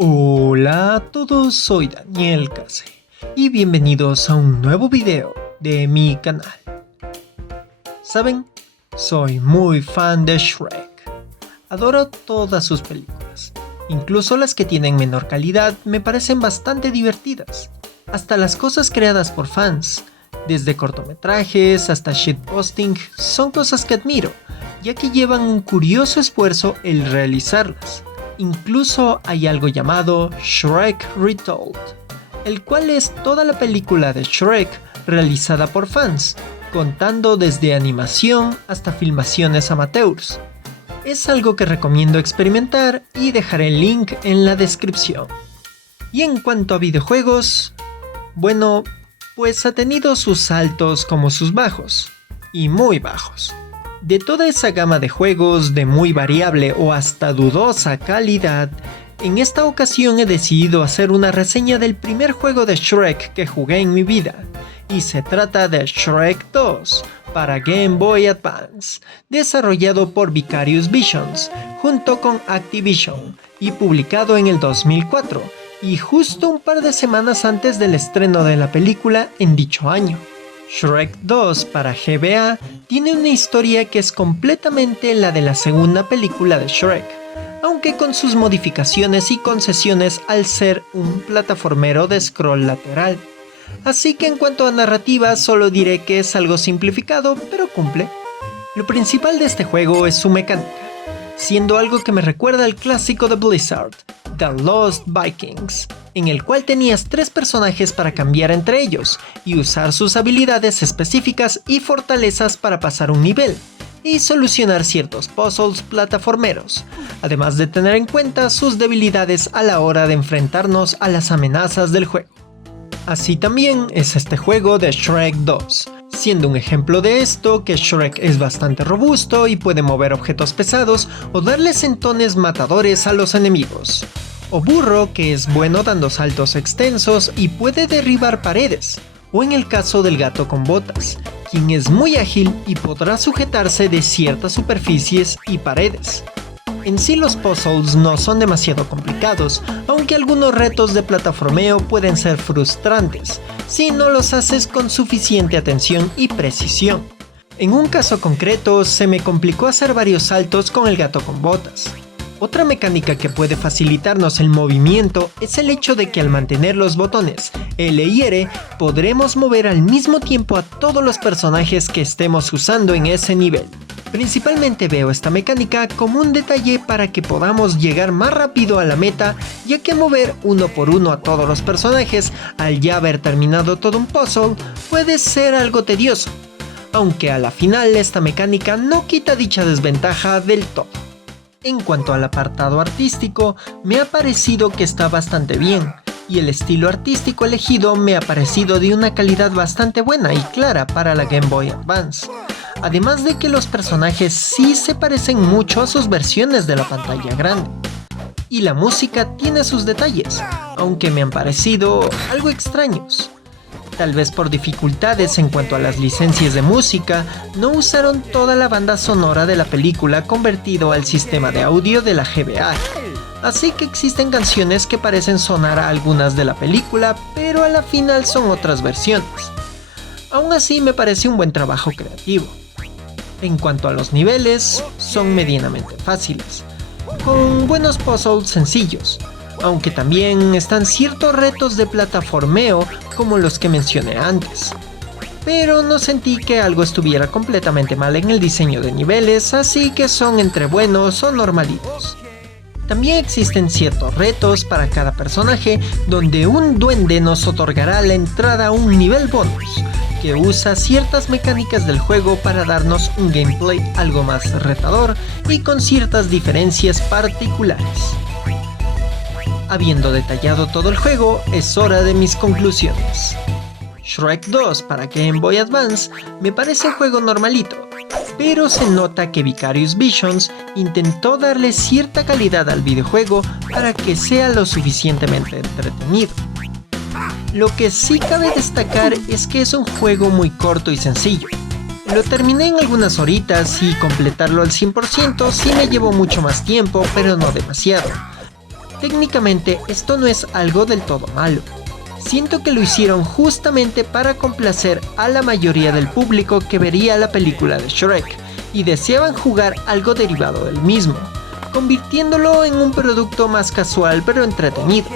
Hola a todos, soy Daniel Case y bienvenidos a un nuevo video de mi canal. ¿Saben? Soy muy fan de Shrek. Adoro todas sus películas, incluso las que tienen menor calidad me parecen bastante divertidas. Hasta las cosas creadas por fans, desde cortometrajes hasta shitposting, son cosas que admiro, ya que llevan un curioso esfuerzo el realizarlas. Incluso hay algo llamado Shrek Retold, el cual es toda la película de Shrek realizada por fans, contando desde animación hasta filmaciones amateurs. Es algo que recomiendo experimentar y dejaré el link en la descripción. Y en cuanto a videojuegos, bueno, pues ha tenido sus altos como sus bajos, y muy bajos. De toda esa gama de juegos de muy variable o hasta dudosa calidad, en esta ocasión he decidido hacer una reseña del primer juego de Shrek que jugué en mi vida, y se trata de Shrek 2 para Game Boy Advance, desarrollado por Vicarious Visions junto con Activision y publicado en el 2004, y justo un par de semanas antes del estreno de la película en dicho año. Shrek 2 para GBA tiene una historia que es completamente la de la segunda película de Shrek, aunque con sus modificaciones y concesiones al ser un plataformero de scroll lateral. Así que en cuanto a narrativa solo diré que es algo simplificado, pero cumple. Lo principal de este juego es su mecánica, siendo algo que me recuerda al clásico de Blizzard, The Lost Vikings, en el cual tenías 3 personajes para cambiar entre ellos y usar sus habilidades específicas y fortalezas para pasar un nivel y solucionar ciertos puzzles plataformeros, además de tener en cuenta sus debilidades a la hora de enfrentarnos a las amenazas del juego. Así también es este juego de Shrek 2, siendo un ejemplo de esto que Shrek es bastante robusto y puede mover objetos pesados o darle sentones matadores a los enemigos. O Burro, que es bueno dando saltos extensos y puede derribar paredes. O en el caso del Gato con Botas, quien es muy ágil y podrá sujetarse de ciertas superficies y paredes. En sí los puzzles no son demasiado complicados, aunque algunos retos de plataformeo pueden ser frustrantes, si no los haces con suficiente atención y precisión. En un caso concreto, se me complicó hacer varios saltos con el Gato con Botas. Otra mecánica que puede facilitarnos el movimiento es el hecho de que al mantener los botones L y R podremos mover al mismo tiempo a todos los personajes que estemos usando en ese nivel. Principalmente veo esta mecánica como un detalle para que podamos llegar más rápido a la meta, ya que mover uno por uno a todos los personajes al ya haber terminado todo un puzzle puede ser algo tedioso, aunque a la final esta mecánica no quita dicha desventaja del todo. En cuanto al apartado artístico, me ha parecido que está bastante bien, y el estilo artístico elegido me ha parecido de una calidad bastante buena y clara para la Game Boy Advance. Además de que los personajes sí se parecen mucho a sus versiones de la pantalla grande. Y la música tiene sus detalles, aunque me han parecido algo extraños. Tal vez por dificultades en cuanto a las licencias de música, no usaron toda la banda sonora de la película convertido al sistema de audio de la GBA. Así que existen canciones que parecen sonar a algunas de la película, pero a la final son otras versiones. Aún así me parece un buen trabajo creativo. En cuanto a los niveles, son medianamente fáciles, con buenos puzzles sencillos, aunque también están ciertos retos de plataformeo como los que mencioné antes. Pero no sentí que algo estuviera completamente mal en el diseño de niveles, así que son entre buenos o normalitos. También existen ciertos retos para cada personaje, donde un duende nos otorgará la entrada a un nivel bonus, que usa ciertas mecánicas del juego para darnos un gameplay algo más retador y con ciertas diferencias particulares. Habiendo detallado todo el juego, es hora de mis conclusiones. Shrek 2 para Game Boy Advance me parece un juego normalito, pero se nota que Vicarious Visions intentó darle cierta calidad al videojuego para que sea lo suficientemente entretenido. Lo que sí cabe destacar es que es un juego muy corto y sencillo. Lo terminé en algunas horitas y completarlo al 100% sí me llevó mucho más tiempo, pero no demasiado. Técnicamente esto no es algo del todo malo. Siento que lo hicieron justamente para complacer a la mayoría del público que vería la película de Shrek y deseaban jugar algo derivado del mismo, convirtiéndolo en un producto más casual pero entretenido.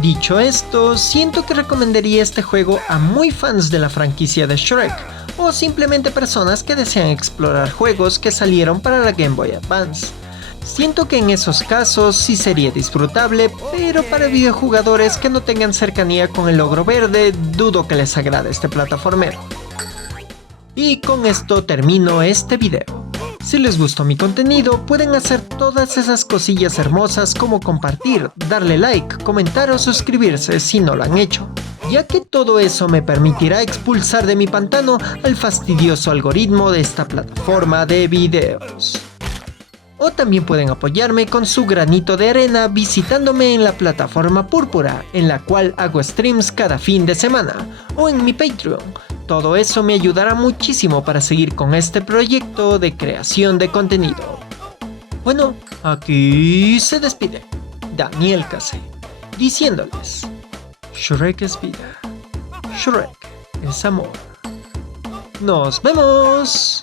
Dicho esto, siento que recomendaría este juego a muy fans de la franquicia de Shrek, o simplemente personas que desean explorar juegos que salieron para la Game Boy Advance. Siento que en esos casos sí sería disfrutable, pero para videojugadores que no tengan cercanía con el ogro verde, dudo que les agrade este plataformero. Y con esto termino este video. Si les gustó mi contenido, pueden hacer todas esas cosillas hermosas como compartir, darle like, comentar o suscribirse si no lo han hecho, ya que todo eso me permitirá expulsar de mi pantano al fastidioso algoritmo de esta plataforma de videos. O también pueden apoyarme con su granito de arena visitándome en la plataforma Púrpura, en la cual hago streams cada fin de semana, o en mi Patreon. Todo eso me ayudará muchísimo para seguir con este proyecto de creación de contenido. Bueno, aquí se despide Daniel Case, diciéndoles: Shrek es vida, Shrek es amor. ¡Nos vemos!